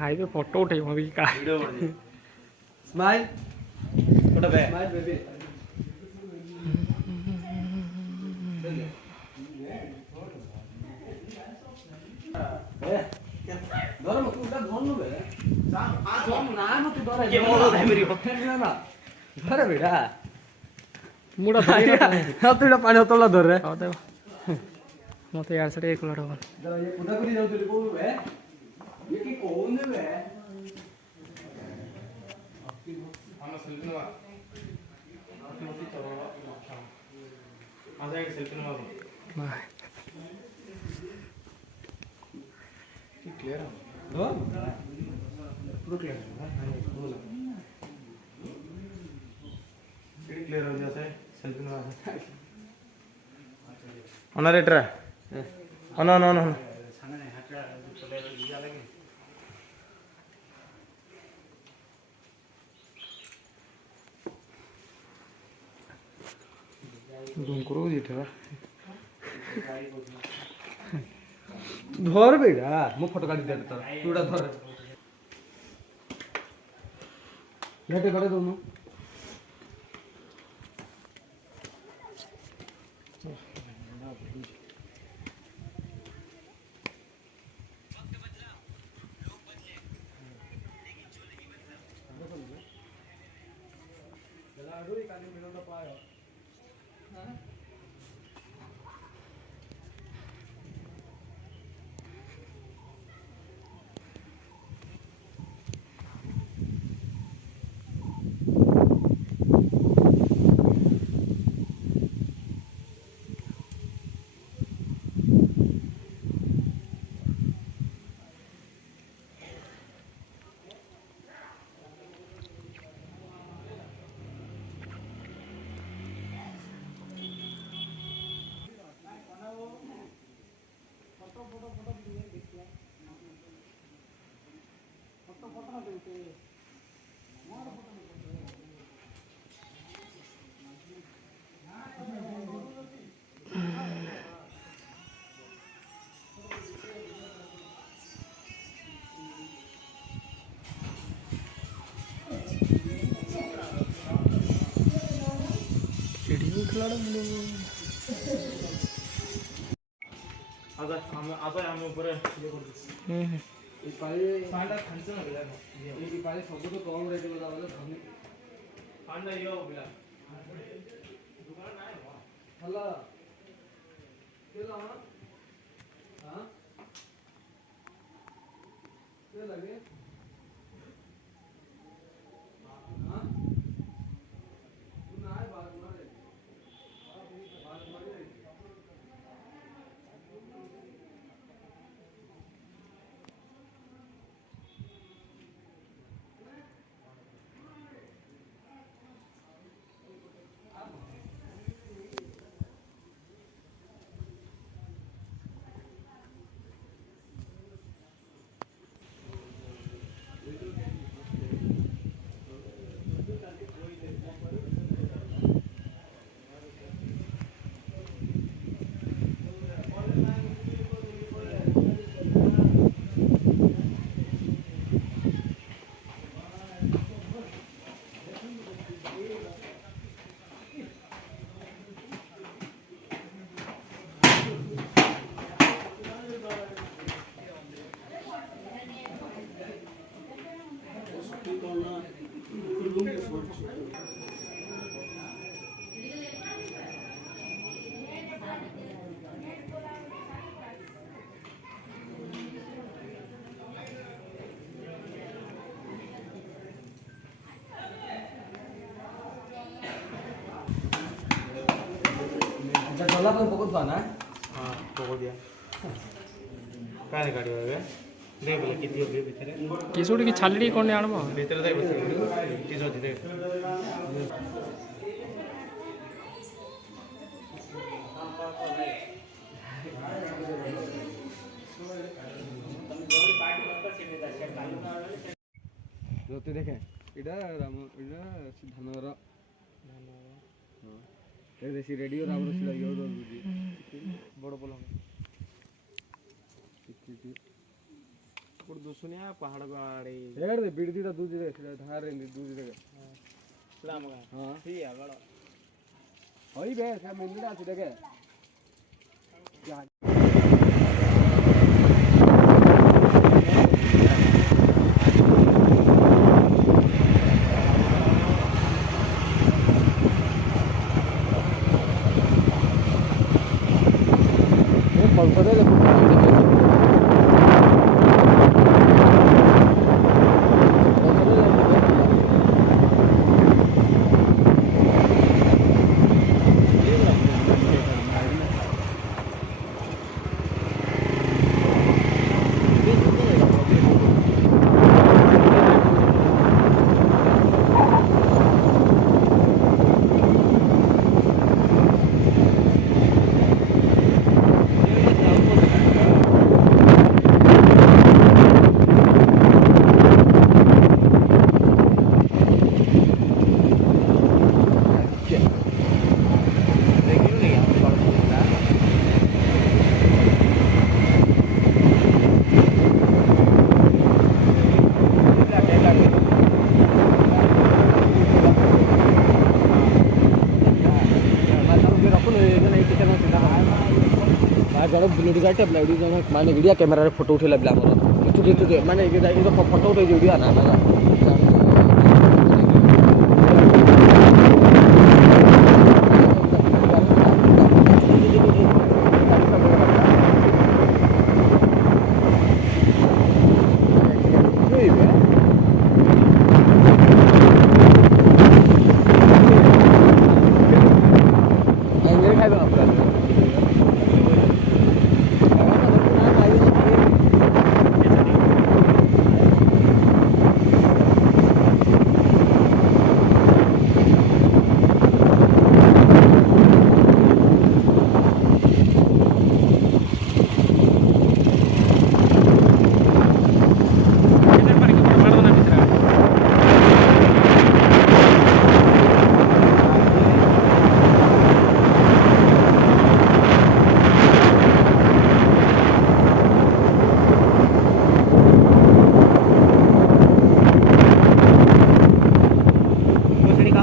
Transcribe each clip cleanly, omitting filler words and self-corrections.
Highway photo उठे अभी का स्माइल स्माइल बेबी धर मत उड़ा धन नु बे ना मत धर के मोर दे मेरी ना धर बेटा मुड़ा धर हां तू पानी तोला धर रे हां दे मते यार से एक लड़ जरा ये उड़ा को जाऊ तो को बे ये की कोन दे बे हम सेल्फी नवा मत चलो आ जाए सेल्फी नवा क्लियर हो पूरा क्लियर है बोला ये क्लियर हो जाता है सेल्फी नवा ऑनरेटर अन अन अन तुम करो जीठा धर बेटा मो फोटो काढी दे तर तूड़ा धर लेटे करे दोनों आता हम ऊपर ये कर दे ई पाली पांडा खंच ना बिला ई पाली सब तो कम रेट में दादा पांडा यो बिला दुकान नाही हल्ला केला हां के लगे हां तू नाही बात मारे बात मारे गला पर पकड़ पाना हां पकड़ दिया काहे गाड़ी होवे दे बोले किती होबे भीतर किसुडी की छालडी कोने आनबो भीतर दे किस होती दे जोते देखे इडा राम इडा धानर हां ए देसी रेडियो राम रसला यो दो बड़ बोला ଏପଟୁ ଦୁସୁନିଆ ପାହାଡ଼ ଆଡ଼େ ଏଆଡ଼େ ବିଡ଼ି ଦୁଇଟା ଦୁଜି ଦେ ସେଟା ଧାରରେ ଦୁଜି ଦେ ସେଟା ଆମ ଗାଁ ହଁ ଠିକ୍ ବଡ଼ ହଇ ବେ ସେ ମନ୍ଦିର ଅଛି ଦେଖେ जन बुलेट गाड़ी ब्लाइड माने वीडियो कैमेरा रे फोटो उठेला बिला हमर माने फोटो उठे वीडियो ना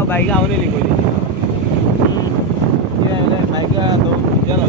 बाइक आउने लिखो ये बाइक दो चलो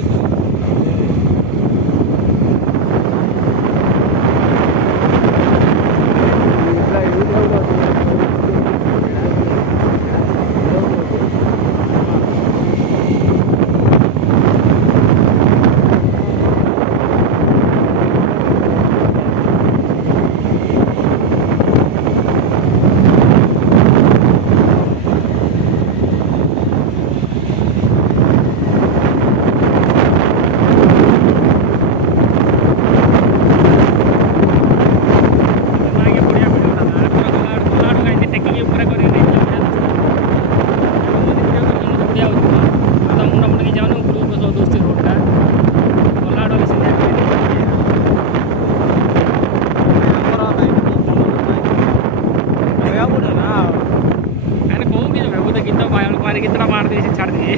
कितना मार दिए छाड़ दिए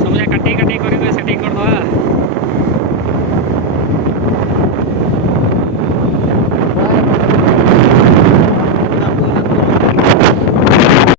सब कटे कटे कर सेटिंग कर दो।